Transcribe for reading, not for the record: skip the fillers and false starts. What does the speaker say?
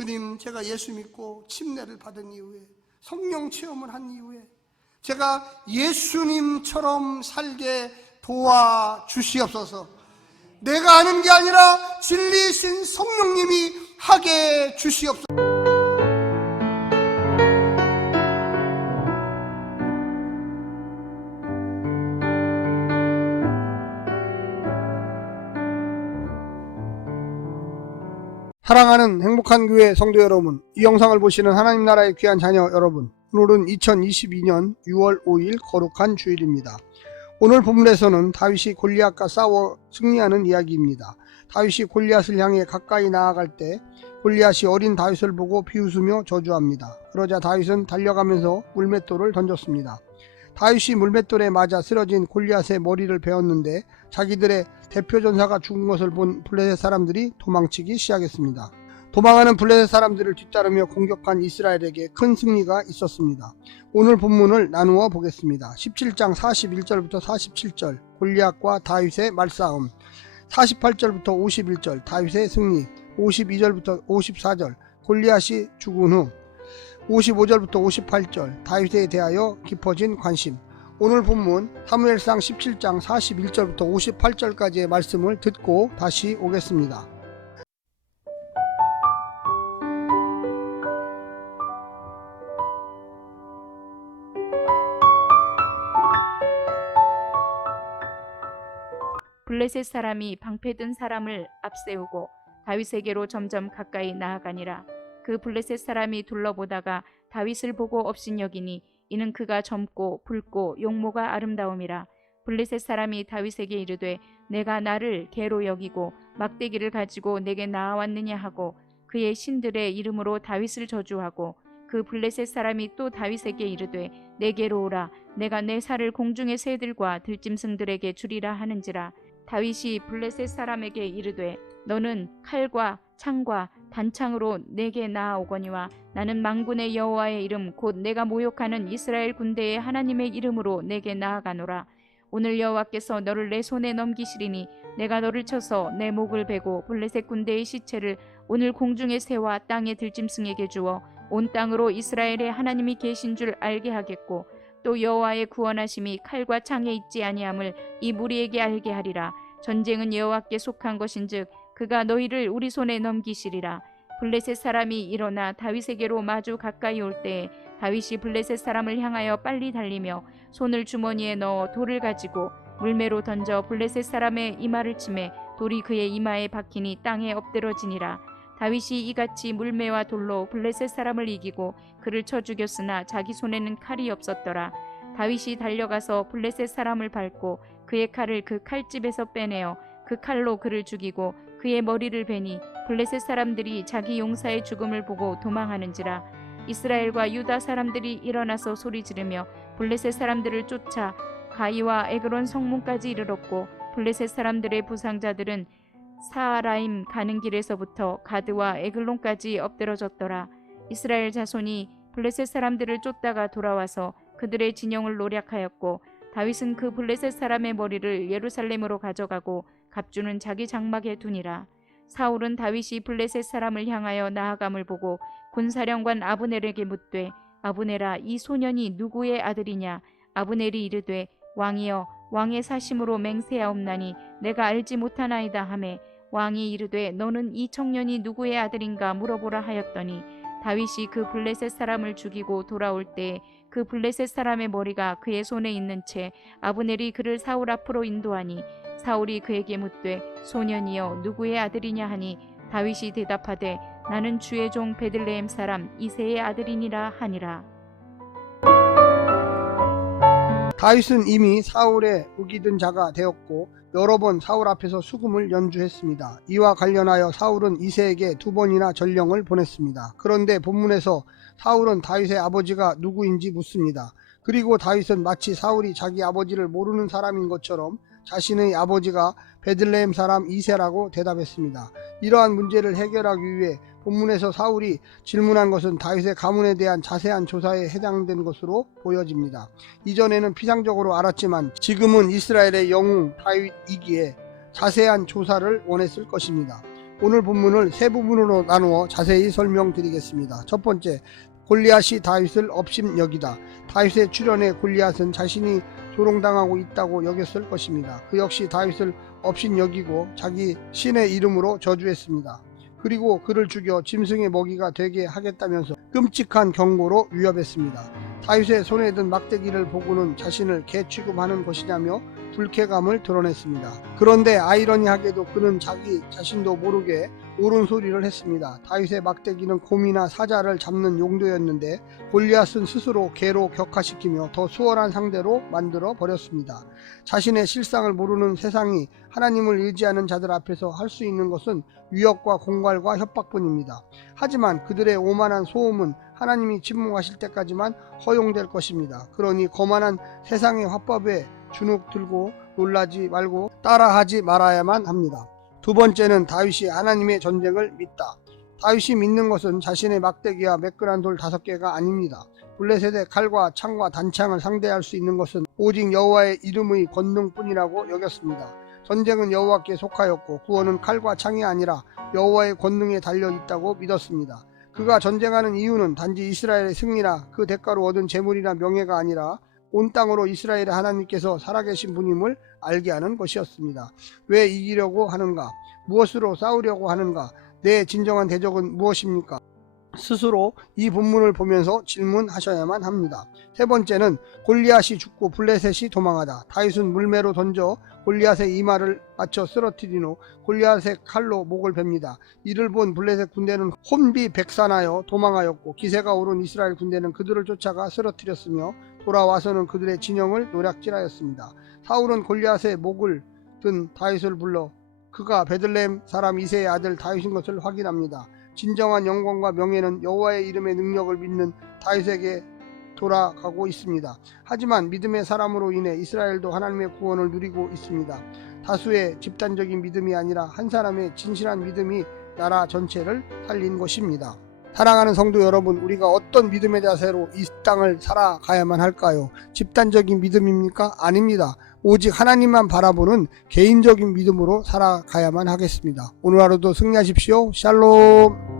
주님, 제가 예수 믿고 침례를 받은 이후에, 성령 체험을 한 이후에 제가 예수님처럼 살게 도와주시옵소서. 내가 하는 게 아니라 진리이신 성령님이 하게 주시옵소서. 사랑하는 행복한 교회 성도 여러분, 이 영상을 보시는 하나님 나라의 귀한 자녀 여러분, 오늘은 2022년 6월 5일 거룩한 주일입니다. 오늘 본문에서는 다윗이 골리앗과 싸워 승리하는 이야기입니다. 다윗이 골리앗을 향해 가까이 나아갈 때 골리앗이 어린 다윗을 보고 비웃으며 저주합니다. 그러자 다윗은 달려가면서 물맷돌을 던졌습니다. 다윗이 물맷돌에 맞아 쓰러진 골리앗의 머리를 베었는데 자기들의 대표 전사가 죽은 것을 본 블레셋 사람들이 도망치기 시작했습니다. 도망하는 블레셋 사람들을 뒤따르며 공격한 이스라엘에게 큰 승리가 있었습니다. 오늘 본문을 나누어 보겠습니다. 17장 41절부터 47절 골리앗과 다윗의 말싸움, 48절부터 51절 다윗의 승리, 52절부터 54절 골리앗이 죽은 후, 55절부터 58절 다윗에 대하여 깊어진 관심. 오늘 본문 사무엘상 17장 41절부터 58절까지의 말씀을 듣고 다시 오겠습니다. 블레셋 사람이 방패든 사람을 앞세우고 다윗에게로 점점 가까이 나아가니라. 그 블레셋 사람이 둘러보다가 다윗을 보고 업신여기니 이는 그가 젊고 붉고 용모가 아름다움이라. 블레셋 사람이 다윗에게 이르되 내가 나를 개로 여기고 막대기를 가지고 내게 나아왔느냐 하고 그의 신들의 이름으로 다윗을 저주하고, 그 블레셋 사람이 또 다윗에게 이르되 내게로 오라. 내가 내 살을 공중의 새들과 들짐승들에게 주리라 하는지라. 다윗이 블레셋 사람에게 이르되 너는 칼과 창과 단창으로 내게 나아오거니와 나는 만군의 여호와의 이름 곧 내가 모욕하는 이스라엘 군대의 하나님의 이름으로 내게 나아가노라. 오늘 여호와께서 너를 내 손에 넘기시리니 내가 너를 쳐서 내 목을 베고 블레셋 군대의 시체를 오늘 공중의 새와 땅의 들짐승에게 주어 온 땅으로 이스라엘의 하나님이 계신 줄 알게 하겠고, 또 여호와의 구원하심이 칼과 창에 있지 아니함을 이 무리에게 알게 하리라. 전쟁은 여호와께 속한 것인즉 그가 너희를 우리 손에 넘기시리라. 블레셋 사람이 일어나 다윗에게로 마주 가까이 올 때에 다윗이 블레셋 사람을 향하여 빨리 달리며 손을 주머니에 넣어 돌을 가지고 물매로 던져 블레셋 사람의 이마를 치매 돌이 그의 이마에 박히니 땅에 엎드러지니라. 다윗이 이같이 물매와 돌로 블레셋 사람을 이기고 그를 쳐 죽였으나 자기 손에는 칼이 없었더라. 다윗이 달려가서 블레셋 사람을 밟고 그의 칼을 그 칼집에서 빼내어 그 칼로 그를 죽이고 그의 머리를 베니 블레셋 사람들이 자기 용사의 죽음을 보고 도망하는지라. 이스라엘과 유다 사람들이 일어나서 소리 지르며 블레셋 사람들을 쫓아 가이와 에그론 성문까지 이르렀고, 블레셋 사람들의 부상자들은 사하라임 가는 길에서부터 가드와 에글론까지 엎드러졌더라. 이스라엘 자손이 블레셋 사람들을 쫓다가 돌아와서 그들의 진영을 노략하였고, 다윗은 그 블레셋 사람의 머리를 예루살렘으로 가져가고 갑주는 자기 장막에 두니라. 사울은 다윗이 블레셋 사람을 향하여 나아감을 보고 군사령관 아브넬에게 묻되 아브넬아, 이 소년이 누구의 아들이냐? 아브넬이 이르되 왕이여, 왕의 사심으로 맹세하옵나니 내가 알지 못하나이다 하매, 왕이 이르되 너는 이 청년이 누구의 아들인가 물어보라 하였더니, 다윗이 그 블레셋 사람을 죽이고 돌아올 때에 그 블레셋 사람의 머리가 그의 손에 있는 채 아브넬이 그를 사울 앞으로 인도하니, 사울이 그에게 묻되 소년이여 누구의 아들이냐 하니, 다윗이 대답하되 나는 주의 종 베들레헴 사람 이새의 아들이니라 하니라. 다윗은 이미 사울의 무기든 자가 되었고 여러 번 사울 앞에서 수금을 연주했습니다. 이와 관련하여 사울은 이새에게 2번이나 전령을 보냈습니다. 그런데 본문에서 사울은 다윗의 아버지가 누구인지 묻습니다. 그리고 다윗은 마치 사울이 자기 아버지를 모르는 사람인 것처럼 자신의 아버지가 베들레헴 사람 이새라고 대답했습니다. 이러한 문제를 해결하기 위해 본문에서 사울이 질문한 것은 다윗의 가문에 대한 자세한 조사에 해당된 것으로 보여집니다. 이전에는 피상적으로 알았지만 지금은 이스라엘의 영웅 다윗이기에 자세한 조사를 원했을 것입니다. 오늘 본문을 세 부분으로 나누어 자세히 설명드리겠습니다. 첫 번째, 골리앗이 다윗을 업신여기다. 다윗의 출현에 골리앗은 자신이 조롱당하고 있다고 여겼을 것입니다. 그 역시 다윗을 업신여기고 자기 신의 이름으로 저주했습니다. 그리고 그를 죽여 짐승의 먹이가 되게 하겠다면서 끔찍한 경고로 위협했습니다. 다윗의 손에 든 막대기를 보고는 자신을 개 취급하는 것이냐며 불쾌감을 드러냈습니다. 그런데 아이러니하게도 그는 자기 자신도 모르게 옳은 소리를 했습니다. 다윗의 막대기는 곰이나 사자를 잡는 용도였는데 골리앗은 스스로 개로 격화시키며 더 수월한 상대로 만들어 버렸습니다. 자신의 실상을 모르는 세상이 하나님을 의지하는 자들 앞에서 할 수 있는 것은 위협과 공갈과 협박뿐입니다. 하지만 그들의 오만한 소음은 하나님이 침묵하실 때까지만 허용될 것입니다. 그러니 거만한 세상의 화법에 주눅 들고 놀라지 말고 따라하지 말아야만 합니다. 두 번째는 다윗이 하나님의 전쟁을 믿다. 다윗이 믿는 것은 자신의 막대기와 매끈한 돌 5개가 아닙니다. 블레셋의 칼과 창과 단창을 상대할 수 있는 것은 오직 여호와의 이름의 권능뿐이라고 여겼습니다. 전쟁은 여호와께 속하였고 구원은 칼과 창이 아니라 여호와의 권능에 달려 있다고 믿었습니다. 그가 전쟁하는 이유는 단지 이스라엘의 승리나 그 대가로 얻은 재물이나 명예가 아니라 온 땅으로 이스라엘의 하나님께서 살아계신 분임을 알게 하는 것이었습니다. 왜 이기려고 하는가? 무엇으로 싸우려고 하는가? 내 진정한 대적은 무엇입니까? 스스로 이 본문을 보면서 질문하셔야만 합니다. 세 번째는 골리앗이 죽고 블레셋이 도망하다. 다윗은 물매로 던져 골리앗의 이마를 맞춰 쓰러뜨린 후 골리앗의 칼로 목을 베니다. 이를 본 블레셋 군대는 혼비백산하여 도망하였고 기세가 오른 이스라엘 군대는 그들을 쫓아가 쓰러뜨렸으며 돌아와서는 그들의 진영을 노략질하였습니다. 사울은 골리앗의 목을 든 다윗을 불러 그가 베들레헴 사람 이새의 아들 다윗인 것을 확인합니다. 진정한 영광과 명예는 여호와의 이름의 능력을 믿는 다윗에게 돌아가고 있습니다. 하지만 믿음의 사람으로 인해 이스라엘도 하나님의 구원을 누리고 있습니다. 다수의 집단적인 믿음이 아니라 한 사람의 진실한 믿음이 나라 전체를 살린 것입니다. 사랑하는 성도 여러분, 우리가 어떤 믿음의 자세로 이 땅을 살아가야만 할까요? 집단적인 믿음입니까? 아닙니다. 오직 하나님만 바라보는 개인적인 믿음으로 살아가야만 하겠습니다. 오늘 하루도 승리하십시오. 샬롬.